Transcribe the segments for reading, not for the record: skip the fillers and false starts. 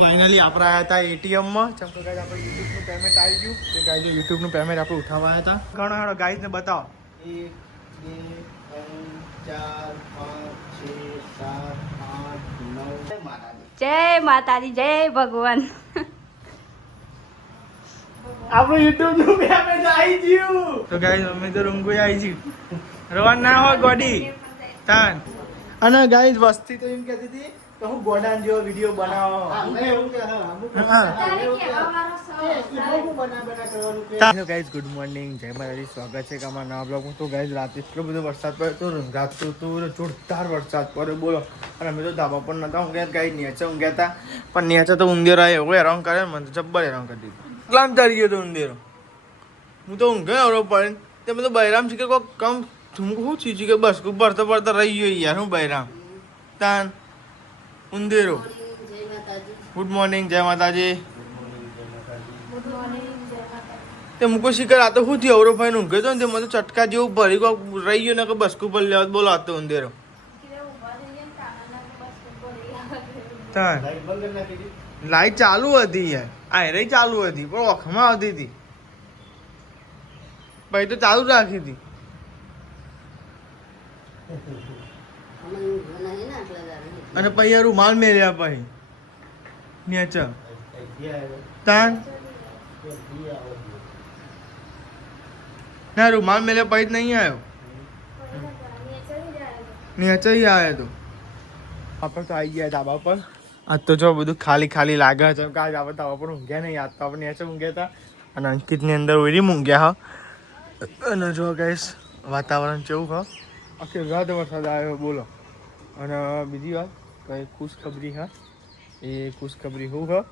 Finally આપણે આવ્યા હતા એટીએમમાં. ચમ તો ગાઈઝ આપણે યુટ્યુબનું પેમેન્ટ આવી ગયું. તો ગાઈઝ યુટ્યુબનું પેમેન્ટ આપણે ઉઠાવવા આવ્યા હતા. ઘણો ઘણો ગાઈઝને બતાવો. 1 2 3 4 5 6 7 8 9. જય માતાજી, જય ભગવાન. આપણું યુટ્યુબનું પેમેન્ટ આવી ગયું. તો ગાઈઝ અમે તો રૂંગુ આવી ગયું. રવાન ના હોય ગોડી તાન. અને ગાઈઝ વસ્તી તો એમ કહેતી હતી તો હું ગોડાન જેવો વિડીયો બનાવો. ગાઈઝ ગુડ મોર્નિંગ, જય માતાજી. સ્વાગત છે કે અમારા નવા બ્લોગમાં. તો ગાઈઝ રાતે એટલો બધો વરસાદ પડ્યો તો રાત તો જોરદાર વરસાદ પડ્યો બોલો. અને અમે તો ધાબા પર નતા ઊંઘ્યા. ગાઈઝ નીચે ઊંઘ્યા હતા, પણ નીચે તો ઉંદેરો આવ્યો એવો હેરાન કરે મને તો જબ્બર હેરાન કરી દીધું. કેટલામ ચડી ગયો તો ઉંદેરો. હું તો ઊંઘ્યો એવડો પડે તે બધું બૈરામ છે કે કોઈ કમ શું થયું કે બસ પડતા પડતા રહી ગયો યાર. હું બૈરામ તાન ઉંદેરો. ગુડ મોર્નિંગ, જય માતાજી. તે મૂકો શિખર આ તો શું થયું અવરો ભાઈ ઊંઘ્યો હતો ને તે મને ચટકા જેવું ભરી રહી ગયો ને કે બસકું પર લેવા બોલો આ તો ઉંદેરો. લાઈટ ચાલુ હતી યાર, આ રહી ચાલુ હતી પણ ઓખમાં આવતી હતી ભાઈ તો ચાલુ રાખી હતી. અને પછી રૂમાલ મેળ્યા પછી નેચર તાન ના રૂમાલ મેળ્યા પછી જ નહીં આવ્યો. નેચર આવ્યો તો આપણે તો આવી ગયા ધાબા પર. આજ તો જો બધું ખાલી ખાલી લાગે છે કે આજ આપણે ધાબા પર ઊંઘ્યા નહીં. આજ તો આપણે નેચર ઊંઘ્યા હતા અને અંકિતની અંદર ઓરી ઊંઘ્યા હા. અને જો ગાઈસ વાતાવરણ કેવું હા, આખી રાત વરસાદ આવ્યો બોલો. અને બીજી વાત કઈ ખુશખબરી હા, એ ખુશખબરી શું હા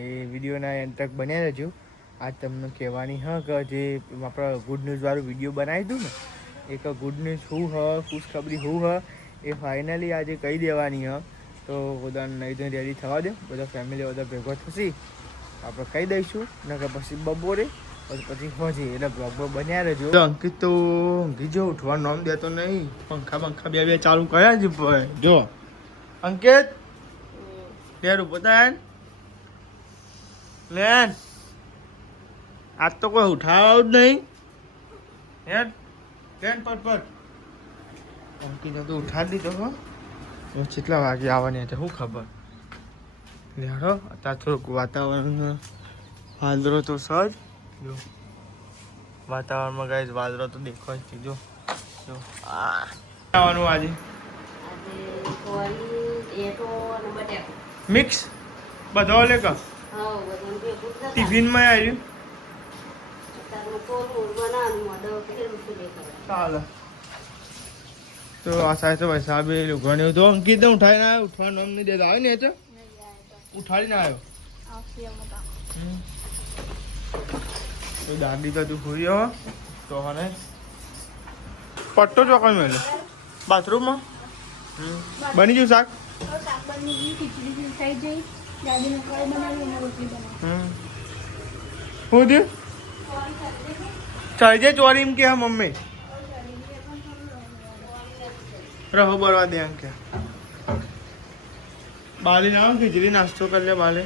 એ વિડીયોના એન્ડ તક બન્યા રહેજો. આજ તમને કહેવાની હા કે જે આપણે ગુડ ન્યૂઝવાળું વિડીયો બનાવી હતું ને એક ગુડ ન્યૂઝ શું હ ખુશખબરી શું હ એ ફાઇનલી આજે કહી દેવાની હ. તો બધાને નહીં તો રેડી થવા દો, બધા ફેમિલી બધા ભેગો થશે આપણે કહી દઈશું ને કે પછી બપોરે પછી હોજી એટલે બ્લોગ બન્યા રહેજો. અંકિત તો ઊંઘી જો ઉઠવાનું નામ દેતો નહીં. પંખા પંખા બે ચાલુ કર્યા જ જો. અંકિત લેર બતાય લેન આજ તો કોઈ ઉઠાવ જ નહીં હેડ લેન પર અંકિતને તો ઉઠાડી દીધો હો. કેટલા વાગે આવવાની હતી શું ખબર. લેડો અત્યારે થોડુંક વાતાવરણ વાદળો તો સજ જો વાતાવરણમાં ગાઈઝ વાદળો તો દેખાય છે. જો જો આવવાનું આજે મિક્સ બધો લે ક ટિફિનમાં આવ્યું ચાલો. તો આ સાહેબ તો ભાઈ સાહેબ ઘણી તો અંકિત ઉઠાઈને આવ્યો. ઉઠવાનું નામ નહીં દેતા આવે ને તો ઉઠાડીને આવ્યો. તો દાદી તો તું હોઈ હો તો હને પટ્ટો ચોકડ મેળ્યો બાથરૂમમાં બની ગયું શાક. શું થયું ચાલી જાય ચોરી એમ કે હા મમ્મી રહો બરવા દે એમ કે બાલી ના ખીચડી નાસ્તો કરી લે બાલે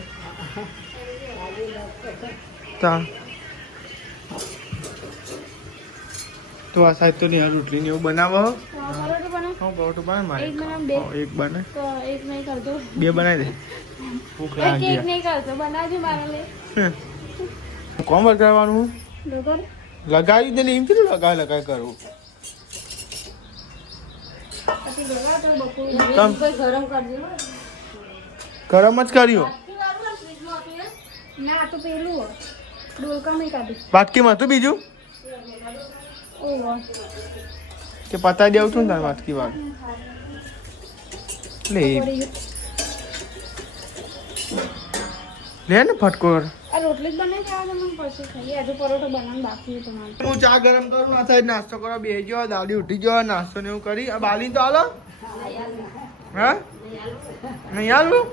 તા. તો આ સાહેબ તો નહીં રોટલી ને એવું બનાવો. પરોઠો બને મારે એક બને બે બનાવી દે. ભૂખ લાગી કોમ કરવાનું લગાવી દે એમ કીધું લગાવી કરવું. ગરમ જ કર્યો વાટકીમાં હતું બીજું કે પતાવી દેવું છું ને તારે વાટકી વાળ લે ને ફટકો. હું ચા ગરમ કરું ના થાય નાસ્તો કરો બે ગયો દાદી ઉઠી ગયો નાસ્તો ને એવું કરી બાલી તો હાલો હા નહીં હાલું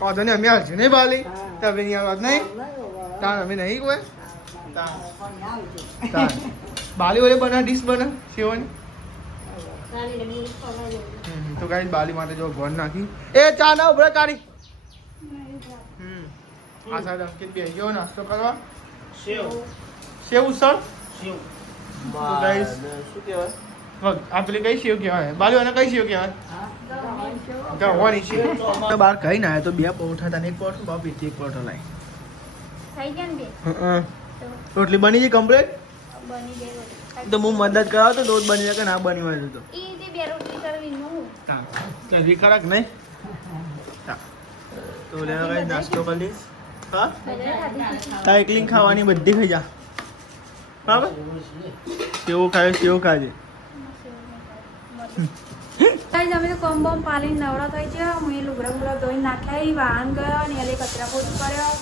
વાંધો નહીં અમે હાલશું નહીં બાલી તમે નહીં હાલત નહીં તાર અમે નહીં કોઈ બાલી વડે બના ડીશ બના સેવાની તો ગાઈસ બાલી માટે જો ગોળ નાખી એ ચા ના ઉભરે કાઢી આ સાઈડ અંકિત બે ગયો નાસ્તો કરવા. સેવ ઉસળ. શું કહેવાય? આ પેલી કઈ સેવ કહેવાય? બાજુ અને કઈ સેવ કહેવાય? ગવાની સેવ. બહાર કઈ ના આવ્યો તો 2 પરોઠા હતા ને 1 પરોઠો બાપ એક પરોઠો લાવી. થઈ ગયા ને રોટલી બની ગઈ કમ્પ્લીટ. બની ગઈ તો હું મદદ કરાવતો તો બની જાય કે ના બની હોય તો ઈ તે બે રોટલી કરવી નું ખરાક નહીં. તો લેવા કઈ નાસ્તો કરી લઈશ. હા તા એકલી ખાવાની બધી ખાઈ જા. બરાબર સેવ ખાજે. ગાઈસ અમે તો કોમ બોમ પાલીને નવરા થઈ ગયા. હું એ લુગડા ધોઈને નાખ્યા, વાહન ગયો ને એટલે કચરા પોતું કર્યો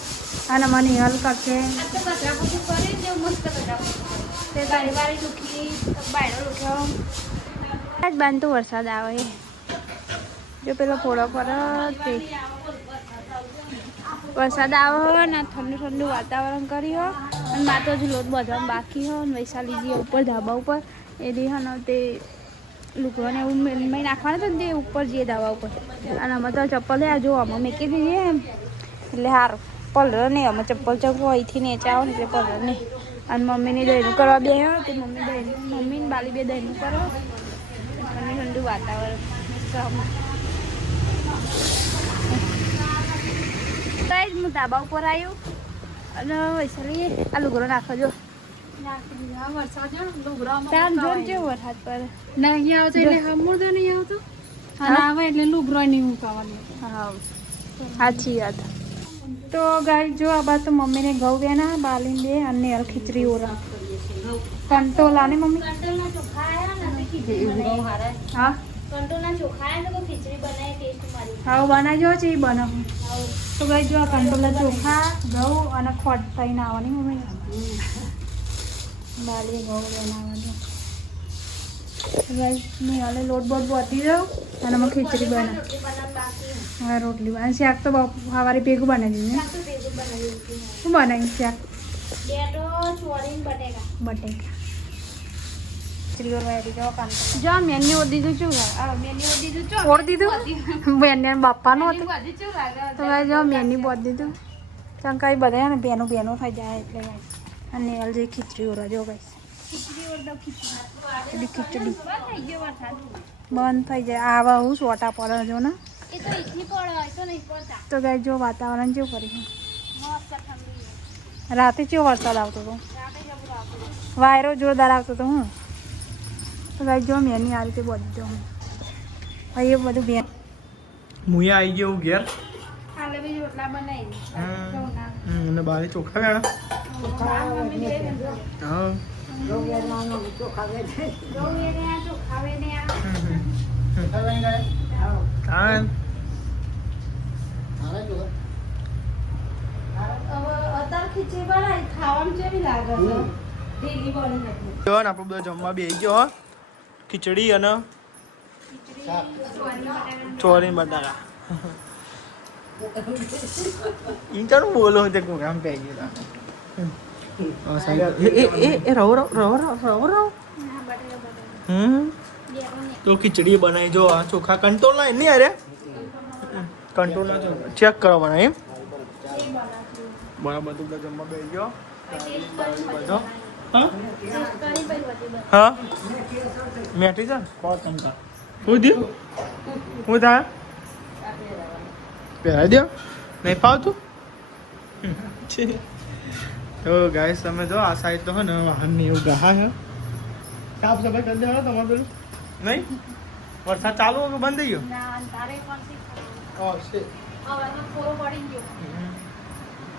અને મને હલ કરશે આ તો કચરા પોતું કરે ને મસ્ત કચરા પોતું તે પરિવારી દુખી બાયડો દુખ્યો આજ બાંધ તો વરસાદ આવે છે. જો પેલો ફોડો પર તે વરસાદ આવે ને ઠંડુ વાતાવરણ કર્યું અને મારે તો હજુ લોટ બધવામાં બાકી હોય ને વૈશાલીજી ઉપર ધાબા ઉપર એ દી ને તે લુગડોને એવું મેં નાખવાનું હતું ને તે ઉપર જઈએ ધાબા ઉપર અને અમે તો ચપ્પલ જો અમે મેકી દઈએ એમ એટલે સારું પલર નહીં અમે ચપ્પલ ચપ્પલ અહીંથી નીચે આવો ને એટલે પલર નહીં. અને મમ્મીની દહીંનું કરવા બે તો મમ્મી ને બાલી બે દહીંનું કરો અને ઠંડુ વાતાવરણ મસ્ત હું ધાબા ઉપર આવ્યું અને વૈશાલી આ લુગડો નાખો જો વરસાદ જો લુગડો તાર જોર છે વરસાદ પર નહીં આવતો એટલે હમુરદો નહીં આવતો અને આવે એટલે લુગડો નહીં મુકાવાનો. હા સાચી વાત. તો ગાય જો આ બાદ તો મમ્મીને ઘઉં બેના બાલીને બે અને અલ ખીચડી ઓરા કંટોલા ને મમ્મી કંટોલના ચોખા આયા ને ખીચડી બનાવી હારે. હા કંટોલના ચોખા આયા તો ખીચડી બનાવી ટેસ્ટ મારી. હા બનાવજો છે એ બનાવું. તો ગાય જો આ કંટોલા ચોખા ઘઉં અને ખોટ થઈને આવવાની મમ્મી બાલી ઘઉં બનાવવાનું. ગાય મેં હાલે લોટ બોટ બોતી દઉં અને અમે ખીચડી બનાવ. રોટલી બનાવ બાકી હા રોટલી બનાવી શાક તો સવારે ભેગું બનાવી દીધું. શાક તો ભેગું બનાવી દીધું. શું બનાવ્યું શાક? બેટો ચોરીને બટેકા. બટેકા જો મેન્યુ ઓર દીધું શું મેન્યુ દીધું ચો ઓર દીધું બેન બાપાનું હતું બધી ચો લાગે તો ભાઈ જો મેન્યુ બોત દીધું કારણ કે બધા ને બેનું થઈ જાય એટલે અને હાલ જે ખીચડી ઓરા જો ભાઈ ખીચડી ઓર દો ખીચડી ખીચડી બંધ થઈ ગયો વરસાદ. બંધ થઈ જાય આવા હું સોટા પડે જો ને એ તો ઈથી પડે એ તો નહીં પડતા. તો ગાય જો વાતાવરણ કેવું કરી મસ્ત ઠંડી રાતે કેવો વરસાદ આવતો હતો રાતે જબરો આવતો. વાયરો જોરદાર આવતો હતો હું તો ગાય જો મેની આ રીતે બધું ભાઈ એ બધું બેન મુયા આવી ગયો ઘેર. હાલે બી રોટલા બનાવી અને બારે ચોખા વેણા. હા આપણું બધા જમવા બેસી ગયો હો. ખીચડી અને ચોરી બટાકા. ઈંચાનું બોલો તે આમ પે ગયું. તો ખીચડી બનાવી જો આ ચોખા કંટ્રોલ ના નહીં અરે કંટ્રોલ ના ચેક કરો બનાવી એમ બરાબર. બધા જમવા બેસી ગયો બધો. હા મેઠી છે શું દે શું થાય પહેરાવી દો નહીં ફાવતું. તો ગાઈસ તમે જો આ સાઈડ તો હે ને વાહન એવું ગહા છે. સાફ સફાઈ કરી દેવાનો તમારે પેલું નહીં વરસાદ ચાલુ કે બંધ થઈ ગયો? ઓ શિટ.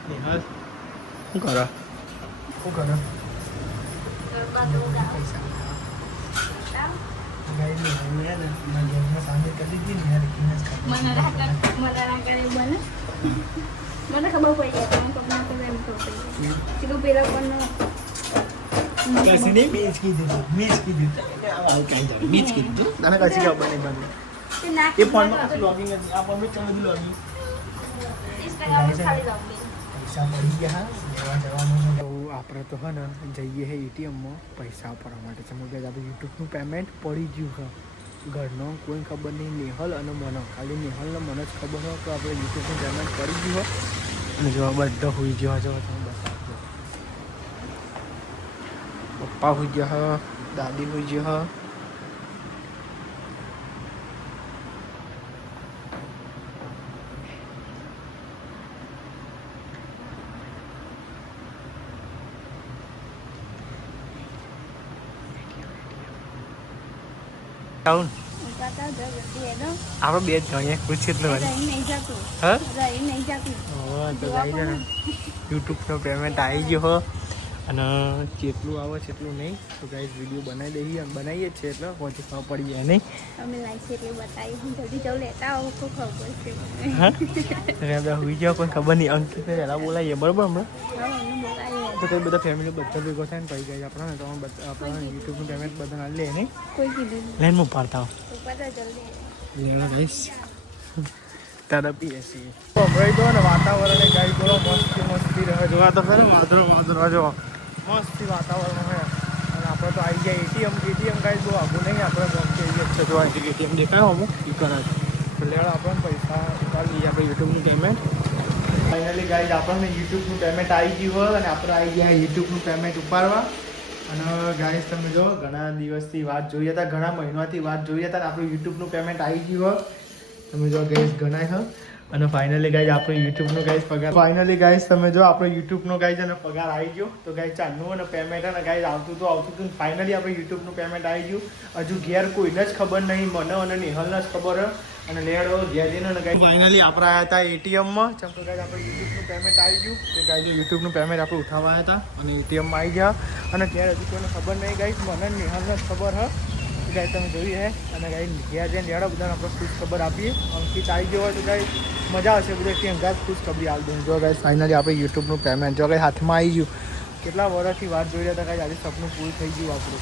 નિહાલ શું કરો શું કરો મને ખબર પડી જાય તમે કપડા તો એમ તો કીધું પેલા પણ એ ફોનમાં લોગિંગ હતી આ ફોનમાં ચાલુ લોગિંગ પૈસા પડી ગયા લેવા જવાનું છે. આપણે તો હે ને જઈએ હે એટીએમમાં પૈસા ઉપાડવા માટે છે. આપણે યુટ્યુબનું પેમેન્ટ પડી ગયું છે ઘરનો કોઈ ખબર નહીં, નેહલ અને મને, ખાલી નેહલ ને મને જ ખબર હોય કે આપણે યુટ્યુબનું પેમેન્ટ કરી ગયું હોય. અને જો બધા હોઈ ગયો, જો તમે બતાવજો. પપ્પા હોઈ ગયા, દાદી હોઈ ગયા. આપણે બે જ જોઈએ ખુશ કેટલું હોય. હા તો જાય છે ને યુટ્યુબનો પેમેન્ટ આવી ગયો હો. અને જેટલું આવે એટલું નહીં તો ગાઈસ વિડીયો બનાવી દઈએ અને બનાવીએ જ છે એટલે પહોંચી ખબર પડી જાય નહીં. હા આપણે હોઈ જાવ કોઈ ખબર નહીં. અંકિતને પહેલાં બોલાવીએ બરાબર હમણાં તો કંઈ બધા ફેમિલી બધા ભેગો થાય ને પછી ગાઈસ આપણને તો આપણા યુટ્યુબનું પેમેન્ટ બધા લે નહીં લાઈનમાં ઉપાડતા લેવા ગાઈસ તરફી હશે. હમણાં તો ને વાતાવરણ ગાઈ બોલો મસ્તી મસ્તી રહે. જોવા તો ખરે વાદળો જો મસ્તી વાતાવરણ હોય. અને આપણે તો આવી જાય એટીએમ ગાઈ બહુ આગું નહીં આપણે ગમતી છે. જો એટીએમ દેખાય અમુક દુકાન તો લેવા આપણને પૈસા ઉતારી લઈએ આપણે યુટ્યુબનું પેમેન્ટ. ફાઇનલી ગાઈઝ આપણને યુટ્યુબનું પેમેન્ટ આવી ગયું હોય અને આપણે આવી ગયા યુટ્યુબનું પેમેન્ટ ઉપાડવા. અને ગાઈઝ તમે જો ઘણા દિવસથી વાત જોઈએ હતા, ઘણા મહિનાથી વાત જોઈએ હતા અને આપણું યુટ્યુબનું પેમેન્ટ આવી ગયું હોય. તમે જો ગાઈઝ ગણાય હ. અને ફાઇનલી ગાઈઝ આપણું યુટ્યુબનું ગાઈઝ પગાર ફાઇનલી ગાઈઝ તમે જો આપણો યુટ્યુબનો ગાઈઝ અને પગાર આવી ગયો. તો ગાઈઝ ચાલનું અને પેમેન્ટ અને ગાઈઝ આવતું હતું ફાઇનલી આપણે યુટ્યુબનું પેમેન્ટ આવી ગયું. હજુ ઘેર કોઈને જ ખબર નહીં, મને અને નેહલને જ ખબર હોય. અને લેડો ઘેર જઈને અને ગાઈઝ ફાઇનલી આપણે આવ્યા હતા એટીએમમાં. ચમ તો ગાઈઝ આપણે યુટ્યુબનું પેમેન્ટ આવી ગયું. તો ગાઈઝ યુટ્યુબનું પેમેન્ટ આપણે ઉઠાવવા આવ્યા હતા અને એટીએમમાં આવી ગયા. અને ત્યારે હજુ કોઈને ખબર નહીં ગાઈઝ, મને નેહલને જ ખબર હ. ગાઈઝ તમે જોઈ હે. અને ગાઈઝ ઘેર જઈને લેડો બધાને આપણે ખુશ ખબર આપીએ. અંકિત આવી ગયો હોય તો ગાઈઝ મજા આવશે. બધા કે અંગાજ ખુશ ખબરી આવી દઉં. જો ગાઈઝ ફાઇનલી આપણે યુટ્યુબનું પેમેન્ટ જો ગાઈઝ હાથમાં આવી ગયું. કેટલા વર્ષથી વાત જોઈ રહ્યા હતા ગાઈઝ, આજે સપનું પૂરું થઈ ગયું આપણું.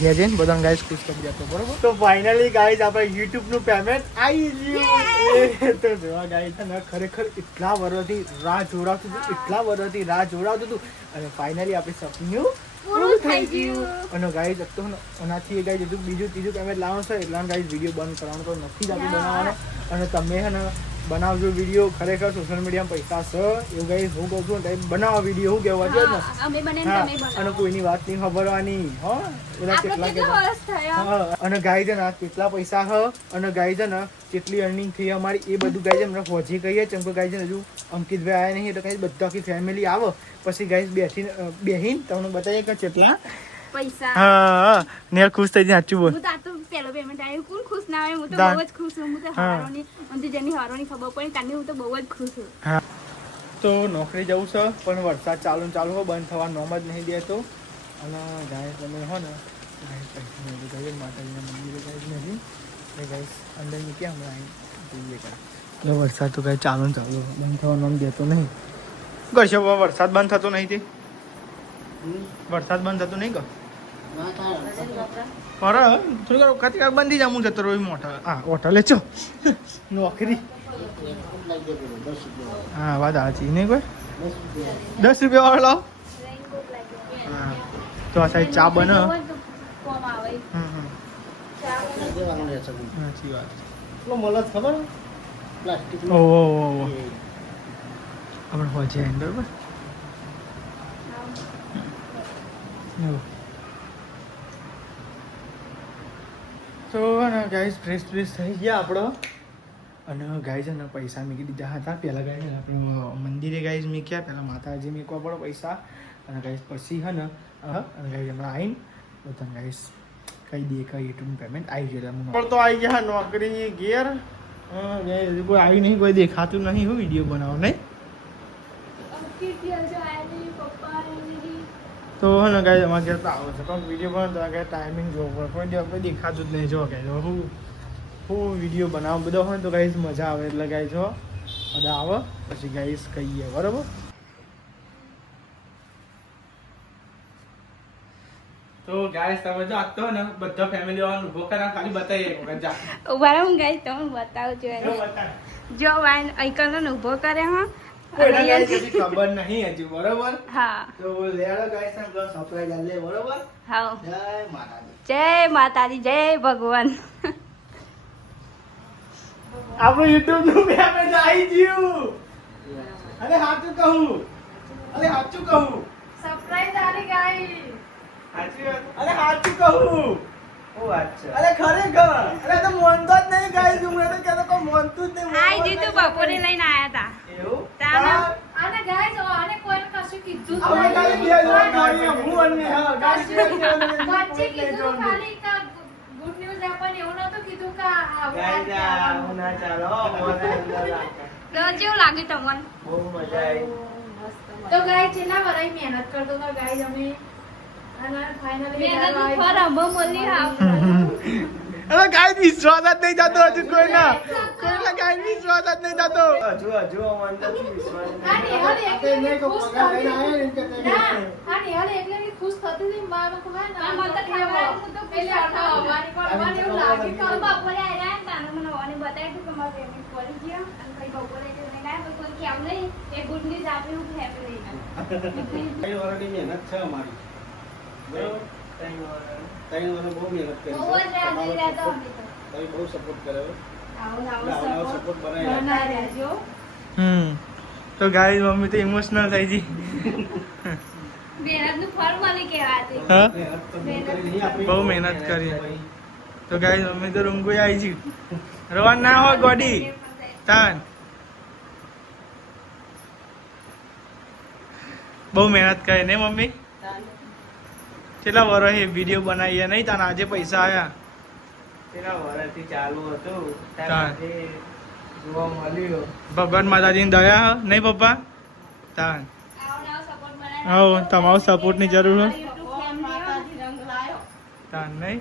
ઘેર જઈને બધાને ગાઈઝ ખુશ ખબરી આપો બરોબર. તો ફાઇનલી ગાઈઝ આપણે યુટ્યુબનું પેમેન્ટ આવી ગયું. તો જોવા ગાઈઝ ને ખરેખર એટલા વર્ષથી રાહ જોડાવતું હતું, એટલા વર્ષથી રાહ જોડાવતું હતું અને ફાઇનલી આપણે સપનું પૂરું થઈ ગયું. અને ગાઈઝ તો એનાથી ગાઈઝ હજુ બીજું ત્રીજું પેમેન્ટ લાવવાનું છે એટલે ગાઈઝ વિડીયો બંધ કરવાનો તો નથી જ આપણે બનાવવાનો. અને તમે હે ને બનાવજો વિડીયો. ખરેખર સોશિયલ મીડિયામાં પૈસા છે એવું ગાઈઝ હું કહું છું. ટાઈપ બનાવો વિડીયો હું કહેવા છે ને. અને કોઈની વાત નહીં ખબરવાની. હા એના કેટલા અને ગાઈઝ ને કેટલા પૈસા હ અને ગાઈઝ ને કેટલી અર્નિંગ થઈ અમારી એ બધું ગાઈઝ અમને પહોંચી કહીએ. ચમ કે ગાઈઝ હજુ અંકિતભાઈ આવ્યા નહીં એટલે ગાઈઝ બધા આખી ફેમિલી આવે પછી ગાઈઝ બેહીને તમને બતાવીએ કે કેટલા પૈસા. હા નેર ખુશ થઈ જાય સાચું બોલ. હું તો આ તો પહેલો પેમેન્ટ આવ્યું કોણ ખુશ ના આવે. હું તો બહુ જ ખુશ છું. હું તો હારોની મને જેની હારોની ખબર પડી કાની હું તો બહુ જ ખુશ છું. હા તો નોકરી જવું છે પણ વરસાદ ચાલુ હો બંધ થવા નોમ જ નહીં દેતો. અને ગાય તમે હો ને માતાજીના મંદિરે ગાય નથી ગાઈસ અંદર મૂક્યા હમણાં જોઈએ એટલે વરસાદ તો કાંઈ ચાલુ બંધ થવા નોમ દેતો નહીં. કરશો વરસાદ બંધ થતો નહીં તે વરસાદ બંધ થતો નહીં કર અરે થોડી વાર વખત બંધી જામું જતો રહ્યો મોટા. હા હોટલે છો નોકરી. હા વાત સાચી નહીં કોઈ 10 રૂપિયા વાળો લાવો. હા તો આ સાઈડ ચા બને. સાચી વાત. ખબર ઓહો આપણે પહોંચી આવીને બરાબર. તો ગાઈઝ ફ્રેશ થઈ ગયા આપણો. અને ગાઈઝ ને પૈસા મૂકી દીધા હતા પહેલાં ગાઈઝ આપણે મંદિરે ગાઈઝ મૂક્યા. પહેલાં માતાજી મૂકવા પડે પૈસા અને ગાઈઝ પછી હે ને અને ગાઈઝ હમણાં આવીને બધા ગાઈઝ કહી દઈએ કે યુટ્યુબનું પેમેન્ટ આવી ગયું. પણ તો આવી ગયા નોકરી ઘેર. કોઈ આવી નહીં, કોઈ દેખાતું નહીં. હું વિડીયો બનાવો નહીં તો હે ને ગાઈઝ અમારે ઘેર તો આવે છે પણ વિડીયો બનાવતો ગાય ટાઈમિંગ જોવો પડે. કોઈ દિવસ કોઈ દેખાતું જ નહીં. જો ગાઈઝ હું વિડીયો બનાવું બધો હોય તો ગાઈઝ મજા આવે એટલે ગાઈઝ જો બધા આવે પછી ગાઈઝ કહીએ બરાબર. તો ગાઈઝ તમે જો આજ તો ને બધા ફેમિલી વાળાને ઉભો કરા ખાલી બતાવીએ એક જા ઉભા રહો ગાઈઝ તમને બતાવું છું. જો વાન આઈકન ઉભો કરે હા કોઈને guys હજી ખબર નહીં હજુ, બરોબર? હા તો લેડો guys ને પેલો surprise આલી દે, બરોબર? હા જય માતાજી. જય માતાજી, જય ભગવાન. આપણું YouTube નું payment આવી ગયું. અરે સાચું કહું. અરે સાચું કહું. સરપ્રાઈઝ આલી ગાઈ. સાચી વાત. અરે સાચું કહું. શું વાત છે? અરે ખરેખર. અરે તો મોનતો જ નહીં guys. હું તો કહેતો કોઈ મોનતું જ નહીં. આઈ જી તું બપોરે લઈને આયા તા. એવું? તાના આને ગાઈ જો આને કોઈને કશું કીધું જ આપણે નહીં. ખાલી બે જણ ગાડી હું અને હા ગાડી બે જણ વચ્ચે કીધું ખાલી કા ગુડ ન્યૂઝ આપણને એવું નહોતું કીધું કે આવું ગાઈઝ, આ આવવાનું. હું ના ચાલો, મને અંદર રાખો. તો કેવું લાગ્યું તમને? બહુ મજા આવી. તો ગાઈ છેલ્લા વરાઈ મહેનત કરતો તો ગાઈ અમે અને ફાઇનલી મેં તો ફર અંબો બોલી હા. અરે ગાઈસ વિશ્વાસ જ નહીં થતો હજુ કોઈના ગાઈસ વિશ્વાસ જ નહીં થતો હજુ અંદરથી વિશ્વાસ નહીં. આની હાલ આપણે નહીં કહું, પગાર લઈને આયા ને કે તે ના આની હાલ એટલી ખુશ થતી હતી મારા કો હે આ મને તો ખબર હતું તો પેલે આટલા આવવાની પણ મને એવું લાગે કે તો બપોરે આયા ને તાને મને ઓને બતાવ્યું કે મારું પેમેન્ટ પડી ગયો અને પછી બપોરે કે નહીં ના કોઈ કેમ નહીં એ ગુડ ન્યૂઝ આપ્યું હું હેપી રહી. કઈ વર્ષની મહેનત છે અમારી બરાબર? ત્રણ વાર. 3 વર્ષ બહુ મહેનત કરી બહુ જ રાહ જોઈ રહ્યા હતા અમે તો. તમે બહુ સપોર્ટ કર્યો આવો એટલે આવો આવો સપોર્ટ સપોર્ટ બનાવી બનાવી રહેજો. તો ગાઈસ મમ્મી તો ઇમોશનલ થઈ ગઈ મહેનતનું ફળ મળી કહેવાતી. હા મહેનત તો બહુ કરી નહીં આપણી. બહુ મહેનત કરી તો ગાઈસ મમ્મી તો રૂંગુઈ આવી ગઈ રવાન ના હોય ગોડી તાન બહુ મહેનત કરી ને મમ્મી કેટલા વર્ષ એ વિડીયો બનાવીએ નહીં તાન આજે પૈસા આયા તેના વર્ષથી ચાલુ હતું ત્યારે હા. આજે જોવા મળ્યું. ભગવાન માતાજીની દયા હ નહીં પપ્પા તાન આવો નવો સપોર્ટ બનાવી. હા તમારો સપોર્ટની જરૂર હોય YouTube family તાન નહીં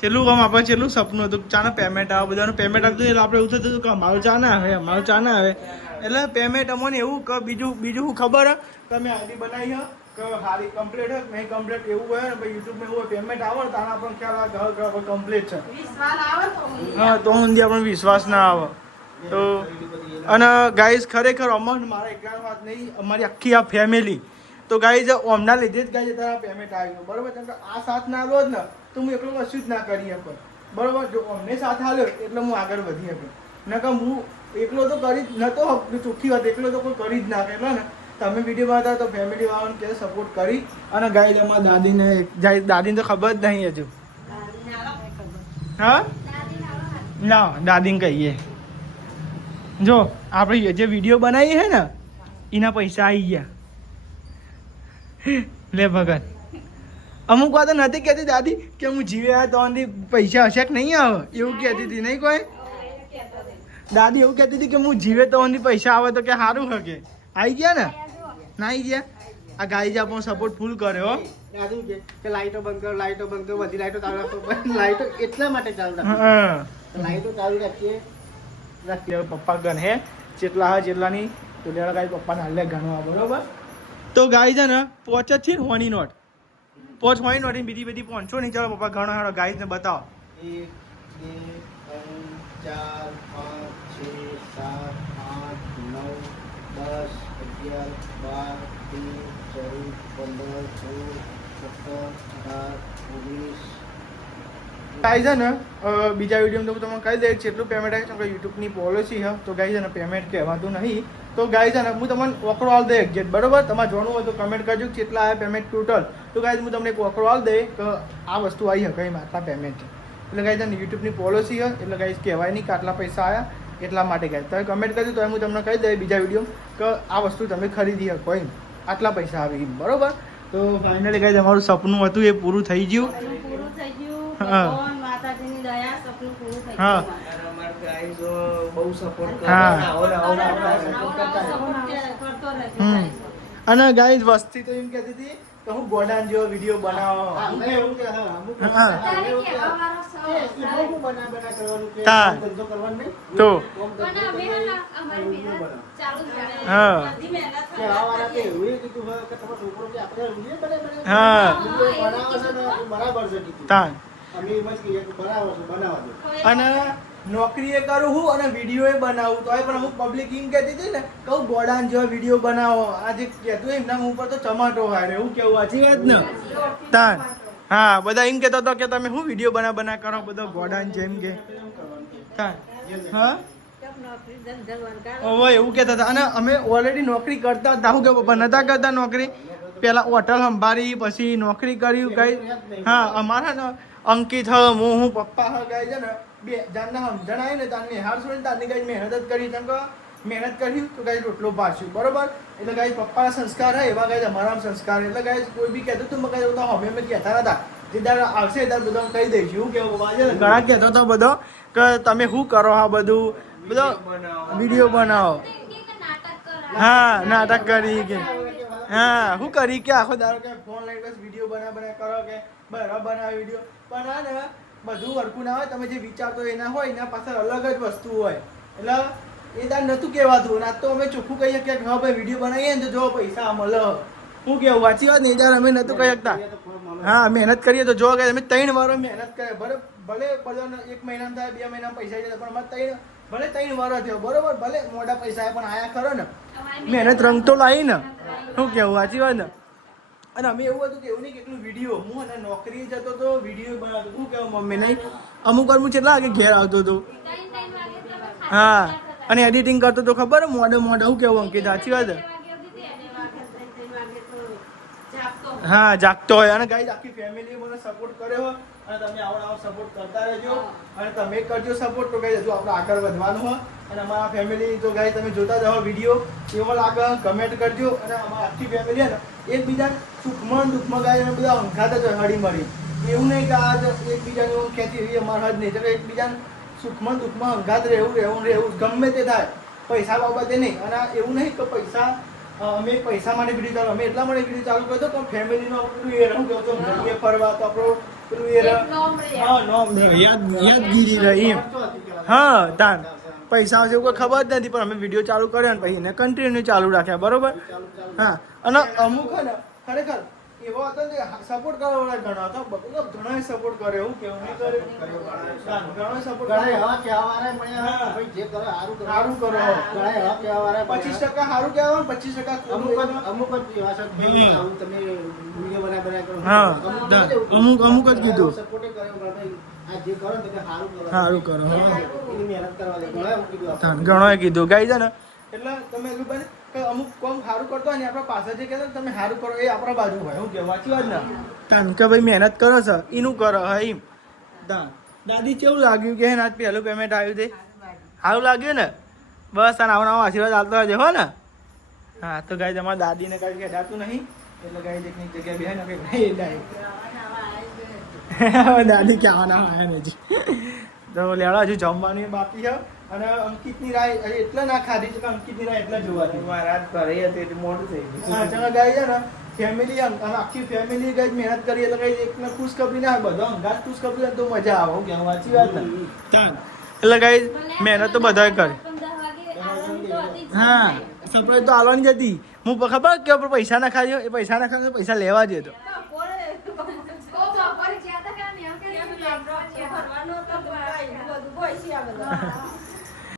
છેલ્લું કામ આપણે છેલ્લું સપનું હતું ચાના પેમેન્ટ આવે બધાનું પેમેન્ટ આવતું એટલે આપણે એવું થતું હતું કે અમારું ચા ના આવે અમારું ચા ના આવે એટલે પેમેન્ટ અમને એવું કે બીજું શું ખબર હે કે અમે આઈડી બનાવી હે કે હારી કમ્પ્લીટ હે નહીં કમ્પ્લીટ એવું હોય ને ભાઈ યુટ્યુબમાં એવું હોય પેમેન્ટ આવે ને તાના આપણને ખ્યાલ આવે કે હવે કમ્પ્લીટ છે વિશ્વાસ આવે તો હા તો ઊંધી આપણને વિશ્વાસ ના આવે તો અને ગાઈઝ ખરેખર અમર મારા એકલા વાત નહીં અમારી આખી આ ફેમિલી તો ગાઈઝ ઓમના લીધે જ ગાઈઝ તારા પેમેન્ટ આવ્યું બરોબર કેમ કે આ સાથ ના આવ્યો જ ને તો હું એકલો કશું જ ના કરી શકું બરોબર જો અમને સાથ આવ્યો એટલે હું આગળ વધી શકું નકર હું એકલો તો કરી જ નતો ચોખ્ખી વાત એકલો તો કોઈ કરી જ ના શકે એટલે ને તમે વિડીયો બનાવતા તો ફેમિલી વાળાને કે સપોર્ટ કરી અને ગાઈઝ અમારા દાદીને દાદીને તો ખબર જ નહીં હજુ હા ના દાદીને કહીએ જો આપણે જે વિડીયો બનાવીએ છે ને એના પૈસા આવી ગયા લે ભગત અમુક વાતો નથી કહેતી દાદી કે હું જીવે તો પૈસા હશે કે નહીં આવે એવું કહેતી હતી નહીં કોઈ દાદી એવું કહેતી હતી કે હું જીવે તો પૈસા આવે તો કે સારું હકે આવી ગયા ને ના આવી ગયા આ ગાઈ જ આપણો સપોર્ટ ફૂલ કર્યો દાદુ કે લાઈટો બંધ કરો બધી લાઈટો ચાલુ રાખો પણ લાઈટો એટલા માટે ચાલુ રાખો હા લાઈટો ચાલુ રાખીએ પપ્પા ગણ હે જેટલા હા જેટલાની તો લેવા ગાઈ પપ્પાને હાલે ગણવા બરોબર તો ગાઈ છે ને પોચ જ છે ને હોની નોટ પોચ હોની નોટ બીજી બધી પહોંચો નહીં ચાલો પપ્પા ઘણો હેડો ગાઈ ને બતાવો 1 2 3 4 5 6 7 8 9 10 11 12 13 14 15 16 17 18 19 ગાઈ છે ને બીજા વિડીયોમાં તો તમને કહી દે જેટલું પેમેન્ટ આવે છે યુટ્યુબની પોલિસી છે તો ગાઈ છે ને પેમેન્ટ કહેવાતું નહીં તો ગાઈ છે ને હું તમને ઓકરો આલ દે એક્ઝેક્ટ બરોબર તમારે જોવાનું હોય તો કમેન્ટ કરજો કેટલા આવે પેમેન્ટ ટોટલ તો ગાઈ હું તમને એક ઓકરો આલ દે કે આ વસ્તુ આવી શકે એમ આટલા પેમેન્ટ એટલે ગાઈ છે ને યુટ્યુબની પોલિસી છે એટલે ગાઈ કહેવાય નહીં કે આટલા પૈસા આવ્યા એટલા માટે ગાઈ તમે કમેન્ટ કરજો તો હું તમને કહી દે બીજા વિડીયો કે આ વસ્તુ તમે ખરીદી શકો એમ આટલા પૈસા આવી એમ બરોબર તો ફાઇનલી ગાઈ તમારું સપનું હતું એ પૂરું થઈ ગયું પૂરું થઈ ગયું હા. ભગવાન માતાજીની દયા સપનું પૂરું થઈ હા અને અમારા guys બહુ support કરે. હા. આવો ને આવો ને આવો ને આવો ને. ગયું કરતો રહેજો હમ. guys. અને ગાઈઝ વસ્તી તો એમ કહેતી હતી કે હું ગોડાન જેવો વિડીયો બનાવો અમને એવું કે હા અમુક હા. તારે કહેવાનો એ સવાલ. બહુ બના કરવાનું કે હા. ધંધો કરવાનો નહીં તો કોમ ધંધો પણ અમે હે ને કરવાનો. અમારી વિડીયો મહેનત બનાવો. ચાલુ જ રહે. હા. બધી મહેનત કે આ વાળા કે એવું કીધું હોય કે તમારો છોકરો કે આપણે વિડીયો બનાવે હા. વિડીયો બનાવો છે ને બરાબર છે કીધું તાન અમે એમ જ કહીએ કે બરાબર છે બનાવવા દો અને નોકરી એ કરું હું અને વિડીયો એ બનાવું તો પણ અમુક પબ્લિક એમ કહેતી હતી ને કહું ગોડાન જેવા વિડીયો બનાવો આજે કહેતું એમના મું પર તો ચમાટો હારે એવું કેવું સાચી વાત ને તાન હા બધા એમ કહેતો હતો કે તમે શું વિડીયો બના કરો બધો ગોડાન જેમ કે તાન હા ઓય એવું કહેતા હતા અને અમે ઓલરેડી નોકરી કરતા હતા શું કે પપ્પા નતા કરતા નોકરી પેલા હોટલ સંભાળી પછી નોકરી કર્યું કઈ હા અમારા ને અંકિત હું પપ્પા ગઈ છે ને બે જાનના સમજણ આવી ને તારની હાર છોડીને તારની કઈ મહેનત જ કરી કેમ કે મહેનત કર્યું તો કઈ રોટલો પાડશું બરોબર એટલે કઈ પપ્પાના સંસ્કાર હોય એવા કઈ અમારા સંસ્કાર એટલે કઈ કોઈ બી કહેતું તું કઈ તો હવે અમે કહેતા નતા જે દાર આવશે ત્યારે બધા કહી દઈશું કે ઘણા કહેતો હતો બધો કે તમે શું કરો આ બધું બધો વિડીયો બનાવો હા નાટક કરી કે હા શું કરી કે આખો દારો કે ફોન લઈને બસ વિડીયો બના કરો કે બરાબર બનાવે વિડીયો પણ આ ને બધું હરખું ના હોય તમે જે વિચારતો એના હોય એના પાછળ અલગ જ વસ્તુ હોય એટલે એ દાર નતું કહેવાતું ના તો અમે ચોખ્ખું કહીએ કે હા ભાઈ વિડીયો બનાવીએ ને તો જો પૈસા મળે શું કેવું વાંચી વાત ને યાર અમે નતું કહી શકતા હા મહેનત કરીએ તો જો કે અમે 3 વાર મહેનત કરે ભલે એક મહિનામાં થાય 2 મહિનામાં પૈસા જાય પણ અમારે ભલે 3 વાર થયો બરોબર ભલે મોટા પૈસા પણ આયા ખરો ને મહેનત રંગ તો લાવી ને શું કેવું વાંચી વાત ને અને અમે એવું હતું કે એવું નહીં કેટલું વિડીયો હું અને નોકરી જતો તો વિડીયો બનાવતો શું કેવું મમ્મી નહીં અમુક વાર હું કેટલા વાગે ઘેર આવતો હતો હા અને એડિટિંગ કરતો તો ખબર મોડે શું કેવું અંકિત સાચી વાત હા જાગતો હોય અને ગાઈસ આખી ફેમિલી મને સપોર્ટ કર્યો અને તમે આવો સપોર્ટ કરતા રહેજો અને તમે કરજો સપોર્ટ તો ગાઈસ હજુ આપણે આગળ વધવાનું હોય અને અમારા ફેમિલી તો ગાઈસ તમે જોતા જાઓ વિડીયો કેવો લાગે કમેન્ટ કરજો અને અમારી આખી ફેમિલી ને એકબીજા સુખમાં દુઃખમાં ગાય અને બધા અંખાત જ હળી મળી એવું નહીં કે આજ એકબીજાની ખેતી એવી અમારા જ નહીં એટલે એકબીજાને સુખમાં દુઃખમાં અંખાત રહેવું ગમે તે થાય પૈસા બાબતે નહીં અને એવું નહીં કે પૈસા અમે પૈસા માટે વિડીયો ચાલુ અમે એટલા માટે વિડીયો ચાલુ કર્યો તો ફેમિલીનો આપણું એ રહું કહો તો ફરવા તો આપણો પેલું એ હા નોમ યાદગીરી રહી હા તાન પૈસા જેવું કોઈ ખબર જ નથી પણ અમે વિડીયો ચાલુ કર્યો ને પછી એને કન્ટિન્યુ ચાલુ રાખ્યા બરોબર હા અને અમુક ને ખરેખર એવો હતો ને સપોર્ટ કરવા વાળા ઘણા હતા બધા ઘણા સપોર્ટ કરે એવું કેવું નહીં કરે ઘણા સપોર્ટ કરે એવા કહેવાવાળા મળ્યા ભાઈ જે કરો સારું કરો ઘણા એવા કહેવાવાળા 25% સારું કહેવાનું 25% અમુક જ એવા છે આવું તમે વિડિયો બનાવી કરો હા અમુક જ કીધું સપોર્ટ કર્યો ભાઈ આ જે કરો તમે સારું કરો એની મહેનત કરવા દે ઘણા કીધું ઘણો કીધું ગાઈ છે ને એટલે તમે એટલું બને કે અમુક કોમ સારું કરતો હોય ને આપણા પાસે જે કહેતો તમે સારું કરો એ આપણા બાજુ હોય હું કે વાંચી વાત ને તન કે ભાઈ મહેનત કરો છો એનું કરો હા એમ દાદી કેવું લાગ્યું કે આજ પહેલું પેમેન્ટ આવ્યું તે સારું લાગ્યું ને બસ આવો નવો આશીર્વાદ આપતો હશે હો ને હા તો ગાઈ તમારા દાદીને કાંઈ કહેવાતું નહીં એટલે ગાઈ એકની જગ્યાએ બે ને કંઈ દાદી ક્યાં આવ્યા ને તો લેવા હજુ જમવાનું બાકી છે અને અંકિતની રાય એટલે ના ખાધી છે કે અંકિતની રાય એટલે જોવાની મારા ઘરે હતી એટલે મોડું થઈ ગયું હા ચાલો ગાઈ છે ને ફેમિલી આખી ફેમિલી ગઈ મહેનત કરી એટલે કઈ એકને ખુશખબરી ના બધા અંગાત ખુશખબરી હોય તો મજા આવે હું કેવું વાંચી વાત ને એટલે કઈ મહેનત તો બધાએ કરે હા સરપ્રાઈઝ તો આલવાની જ હતી હું ખબર કે પૈસા ના ખાજો એ પૈસા ના ખાજો પૈસા લેવા જ હતો